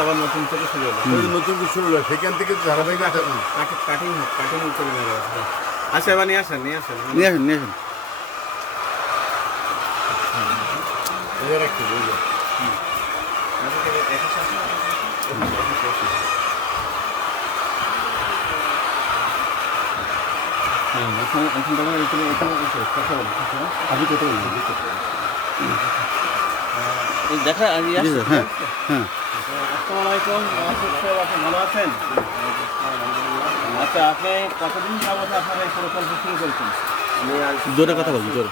আবার নতুন থেকে শুরু হলো, নতুন কিছু শুরু হলো, সেখান থেকে ধারাবাহিক কাটিং করে নেবে। আচ্ছা, এবার নিয়ে আসেন। দেখা হ্যাঁ আসসালামু আলাইকুম, আপনি ভালো আছেন? আচ্ছা, আপনি কতদিন যাবত আপনার এই প্রকল্প শুরু করেছেন? জোরে কথা বলুন, জোরে।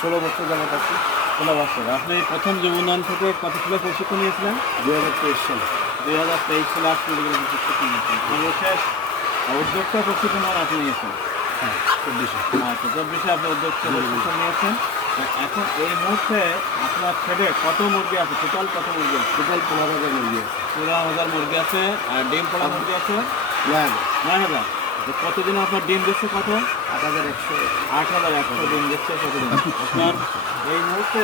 16 বছর যাবত আছি। 16 বছর। আপনি প্রথম যুব উন্নয়ন থেকে কত কিলো প্রশিক্ষণ নিয়েছিলেন? 2023 সালে। 2023 সালে আপনি প্রশিক্ষণ নিয়েছেন। সর্বশেষ উদ্যোক্তা প্রশিক্ষণ আপনি নিয়েছেন? হ্যাঁ, 24-এ। আচ্ছা, 24-এ আপনি উদ্যোক্তা প্রশিক্ষণ নিয়েছেন। এখন এই মুহূর্তে আপনার ছেড়ে কত মুরগি আছে? টোটাল কত মুরগি আছে? টোটাল 15,000 মুরগি আছে। 16,000 মুরগি আছে। আর ডিম পাড়া মুরগি আছে 9,000। কতদিন আপনার ডিম দিচ্ছে? কত? 8,100 ডিম দিচ্ছে কতদিন? আপনার এই মুহূর্তে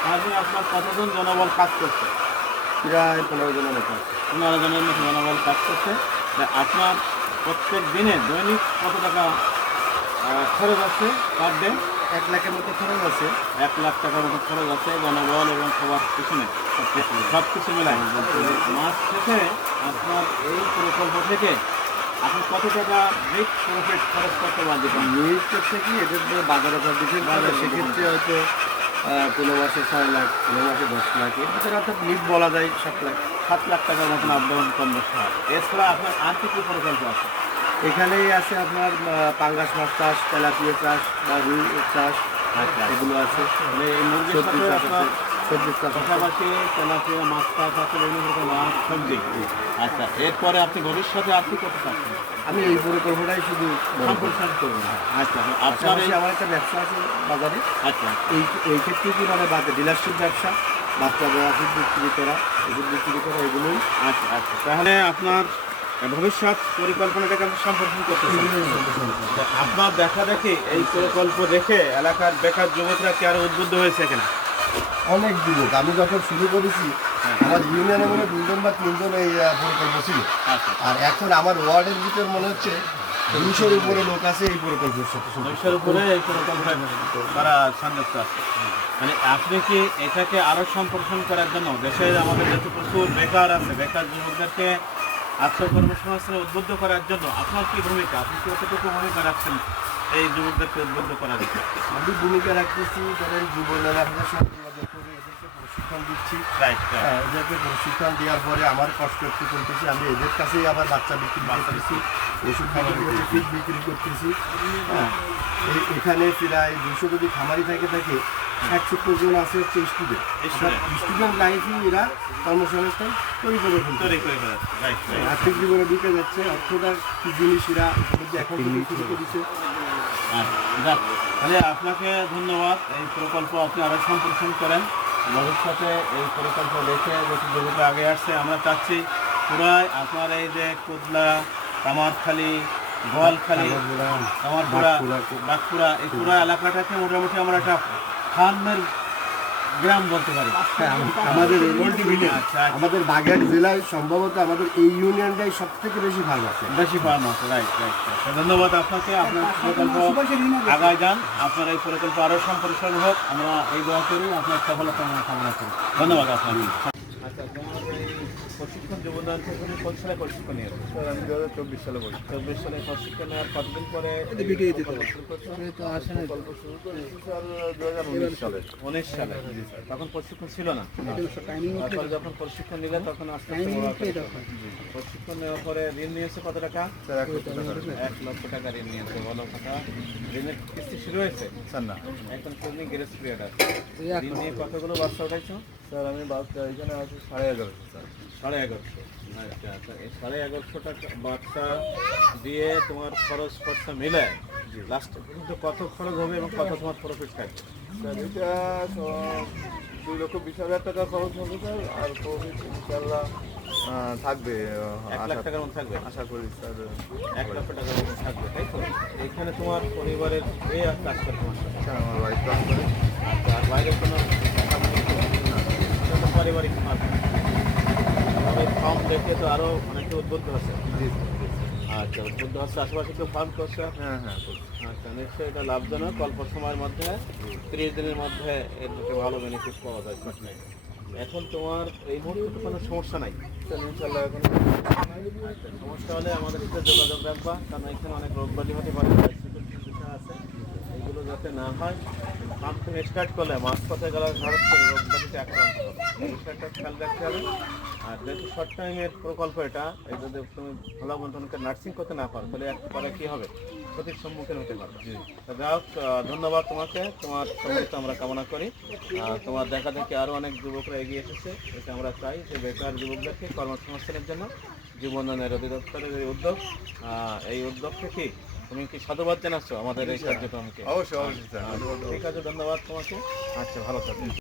সারাদিন আপনার কতজন জনবল কাজ করছে? প্রায় 15 জনের মতো। 15 জনের মতো জনবল কাজ করছে। আপনার প্রত্যেক দিনে দৈনিক কত টাকা খরচ আছে পার ডে? 1 লাখের মতো খরচ আছে। 1 লাখ টাকার মতো খরচ আছে জনবল এবং খাবার পিছনে, সব কিছু মেলায়। মাস শেষে আপনার এই প্রকল্প থেকে আপনি কত টাকা নেট প্রফিট খরচ করতে পারবেন? নিট করছে কি এদের তো বাজারে ডিফেন্স বাজার, সেক্ষেত্রে হয়তো 15 মাসে 6 লাখ, 15 মাসে 10 লাখ, এর ভিতরে অর্থাৎ নিট বলা যায় 7 লাখ। 7 লাখ টাকার মতন আপডাউন কম বেশি হয়। এছাড়া আপনার আর কি কি প্রকল্প আছে? এখানেই আছে আপনার পাঙ্গাস মাছ চাষ, তেলাপিয়া চাষ বা রুই চাষ, এগুলো আছে। মানে এই মুরগির সবজি সাথে চাষ আপনার আছে, সবজি চাষ আছে। পাশাপাশি তেলাপিয়া মাছ চাষ আছে, বিভিন্ন রকম মাছ সবজি। আচ্ছা, এরপরে আপনি ভবিষ্যতে আর কি করতে চাচ্ছেন? আমি এই পরিকল্পনাই শুধু সম্প্রসারণ করবেন। আচ্ছা, আপনার পাশাপাশি আমার একটা ব্যবসা আছে বাজারে। আচ্ছা এই ক্ষেত্রে কি মানে ডিলারশিপ ব্যবসা, বাচ্চা দেওয়া ওষুধ বিক্রি করা, এগুলোই। আচ্ছা, তাহলে আপনার ভবিষ্যৎ পরিকল্পনাটাকে আপনি সম্প্রসারণ করতে চান। আপনার দেখা দেখি এই প্রকল্প দেখে এলাকার বেকার যুবকরা কি আরো উদ্বুদ্ধ হয়েছে এখানে? অনেক যুবক, আমি যখন শুরু করেছি আমার ইউনিয়নে মনে 2জন বা 3জন এই প্রকল্প ছিল। আচ্ছা, আর এখন আমার ওয়ার্ডের ভিতর মনে হচ্ছে 200-র উপরে লোক আছে এই প্রকল্পের সাথে। 200-র উপরে এই প্রকল্পে তারা সংযুক্ত আছে। মানে আপনি কি এটাকে আরো সম্প্রসারণ করার জন্য দেশের আমাদের যেহেতু প্রচুর বেকার আছে, বেকার যুবকদেরকে আত্মকর্মসংস্থানে উদ্বুদ্ধ করার জন্য আপনার কি ভূমিকা? আপনি কি কতটুকু ভূমিকা রাখছেন এই যুবকদেরকে উদ্বুদ্ধ করার জন্য? আমি ভূমিকা রাখতেছি, ধরেন যুব মেলার সাথে যোগাযোগ করে এদেরকে প্রশিক্ষণ দিচ্ছি। রাইট, এদেরকে প্রশিক্ষণ দেওয়ার পরে আমার কষ্ট একটু করতেছি, আমি এদের কাছেই আবার বাচ্চা বিক্রি করতেছি, ওষুধ বিক্রি করতেছি, ফিড বিক্রি করতেছি। হ্যাঁ, এখানে প্রায় 200 যদি খামারি থাকে 60-70 জন আছে হচ্ছে স্টুডেন্ট লাইফে এরা কর্মসংস্থান তৈরি করে ফেলছে, আর্থিক জীবনে ঢুকে যাচ্ছে। অর্থটা কি জিনিস এরা এখন শুরু করেছে। তাহলে আপনাকে ধন্যবাদ। এই প্রকল্প আপনি আরো সম্প্রসারণ করেন। ভবিষ্যতে এই প্রকল্প দেখে যেহেতু যুবকরা আগে আসছে, আমরা চাচ্ছি পুরাই আপনার এই যে কুদলা, কামারখালী, গোয়ালখালী, কামারপুরা, বাঁকুড়া, এই পুরা এলাকাটাকে মোটামুটি আমরা একটা ফার্মের গ্রাম বলতে পারি। আমাদের বাগেরহাট জেলায় সম্ভবত আমাদের এই ইউনিয়নটাই সব থেকে বেশি ফার্ম আছে। রাইট। ধন্যবাদ আপনাকে। আপনার প্রকল্প আগায় যান, আপনার এই প্রকল্প আরও সম্প্রসারণ হোক, আমরা এই দোয়া করি, আপনার সফলতা কামনা করি। ধন্যবাদ আপনাকে। আচ্ছা, তোমার এই প্রশিক্ষণ যুবদল থেকে তুমি কোন সালে প্রশিক্ষণ নিয়েছো? স্যার আমি 2024 সালে বলি। 24 সালে প্রশিক্ষণ নেওয়ার কতদিন পরে প্রকল্প শুরু করেছি স্যার 2019 সালে। 19 সালে। তখন প্রশিক্ষণ ছিল না। তারপরে যখন প্রশিক্ষণ নিলে তখন আস্তে আস্তে প্রশিক্ষণ নেওয়ার পরে ঋণ নিয়েছে কত টাকা? স্যার 1 লক্ষ টাকা। 1 লক্ষ টাকা ঋণ নিয়েছে। বলো কথা, ঋণের কিস্তি শুরু হয়েছে? স্যার না, এখন শুনি গ্রেস পিরিয়ড আছে। ঋণ নিয়ে কতগুলো বাচ্চা উঠাইছো? স্যার আমি বাচ্চা এখানে আছে 1150 স্যার। 1150। আচ্ছা, এই 1150 টাকা বাচ্চা দিয়ে তোমার খরচ খরচা মিলে লাস্টে কিন্তু কত খরচ হবে এবং কত তোমার প্রফিট থাকবে? স্যার এটা 2,20,000 টাকা খরচ হবে স্যার, আর প্রফিট ইনশাআল্লাহ থাকবে 1 লাখ টাকার মতো থাকবে। আশা করি স্যার। 1 লক্ষ টাকার মতো থাকবে, তাই তো? এখানে তোমার পরিবারের কে আর কাজ করে তোমার সাথে? স্যার আমার ওয়াইফ কাজ করে। আর বাইরের কোনো পারিবারিক দেখে তো আরো অনেকে উদ্বুদ্ধ হচ্ছে। আচ্ছা, উদ্বুদ্ধ হচ্ছে, আশেপাশে কেউ ফার্ম করছে? হ্যাঁ হ্যাঁ আচ্ছা, নিশ্চয়ই এটা লাভজনক। অল্প সময়ের মধ্যে 30 দিনের মধ্যে এর থেকে ভালো বেনিফিট পাওয়া যায়। এখন তোমার এই মুহূর্তে তো কোনো সমস্যা নাই? ইনশাল্লাহ এখন আচ্ছা, সমস্যা হলে আমাদের সাথে যোগাযোগ রাখবা, কারণ এখানে অনেক রোগবালি হতে পারে, বিষয় আছে, এইগুলো যাতে না হয়। ফার্ম থেকে স্টার্ট করলে মাছ পথে গেলে হঠাৎ করে রোগবালিতে আক্রান্ত হবে, এই বিষয়টা খেয়াল রাখতে হবে। আর যেহেতু শর্ট টাইমের প্রকল্প এটা, এই যদি তুমি ভালো মতনকে নার্সিং করতে না পারো তাহলে একটা পরে কী হবে, ক্ষতির সম্মুখীন হতে পারবে। তো যাই হোক, ধন্যবাদ তোমাকে, তোমার সফলতা আমরা কামনা করি। তোমার দেখা দেখি আরও অনেক যুবকরা এগিয়ে এসেছে, এটা আমরা চাই যে বেকার যুবকদেরকে কর্মসংস্থানের জন্য যুব উন্নয়নের অধিদপ্তরের এই উদ্যোগ, এই উদ্যোগ থেকে তুমি কি সাধুবাদ জানাচ্ছ আমাদের এই কার্যক্রমকে? অবশ্যই অবশ্যই স্যার। ঠিক আছে, ধন্যবাদ তোমাকে। আচ্ছা, ভালো থাকবে।